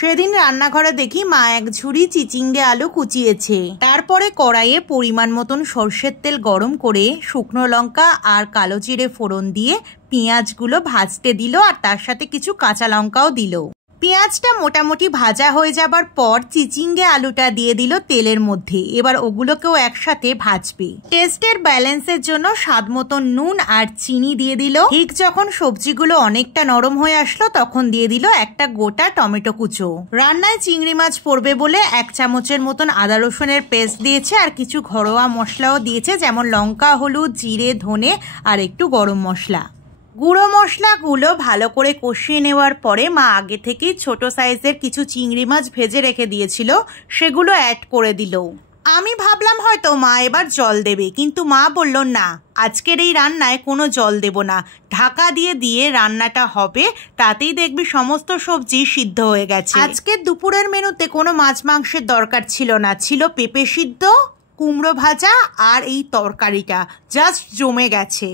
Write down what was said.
সেদিন রান্নাঘরে দেখি মা এক ঝুড়ি চিচিঙ্গে আলু কুচিয়েছে। তারপরে কড়াইয়ে পরিমাণ মতন সর্ষের তেল গরম করে শুকনো লঙ্কা আর কালো জিরে ফোড়ন দিয়ে পেঁয়াজগুলো ভাজতে দিল, আর তার সাথে কিছু কাঁচা লঙ্কাও দিল। পেঁয়াজটা মোটামুটি ভাজা হয়ে যাবার পর চিচিঙ্গে আলুটা দিয়ে দিল তেলের মধ্যে। এবার ওগুলোকেও একসাথে ভাজবে। টেস্টের ব্যালেন্সের জন্য স্বাদ মতন নুন আর চিনি দিয়ে দিল। ঠিক যখন সবজিগুলো অনেকটা নরম হয়ে আসলো তখন দিয়ে দিল একটা গোটা টমেটো কুচো। রান্নায় চিংড়ি মাছ পড়বে বলে 1 চামচের মতন আদা রসুনের পেস্ট দিয়েছে, আর কিছু ঘরোয়া মশলাও দিয়েছে, যেমন লঙ্কা, হলুদ, জিরে, ধনে আর একটু গরম মশলা। গুঁড়ো মশলাগুলো ভালো করে কষিয়ে নেওয়ার পরে মা আগে থেকেই ছোট সাইজের কিছু চিংড়ি মাছ ভেজে রেখে দিয়েছিল, সেগুলো অ্যাড করে দিল। আমি ভাবলাম হয়তো মা এবার জল দেবে, কিন্তু মা বলল না, আজকের এই রান্নায় কোনো জল দেব না, ঢাকা দিয়ে রান্নাটা হবে, তাতেই দেখবি সমস্ত সবজি সিদ্ধ হয়ে গেছে। আজকের দুপুরের মেনুতে কোনো মাছ মাংসের দরকার ছিল না, ছিল পেঁপে সিদ্ধ, কুমড়ো ভাজা আর এই তরকারিটা জাস্ট জমে গেছে।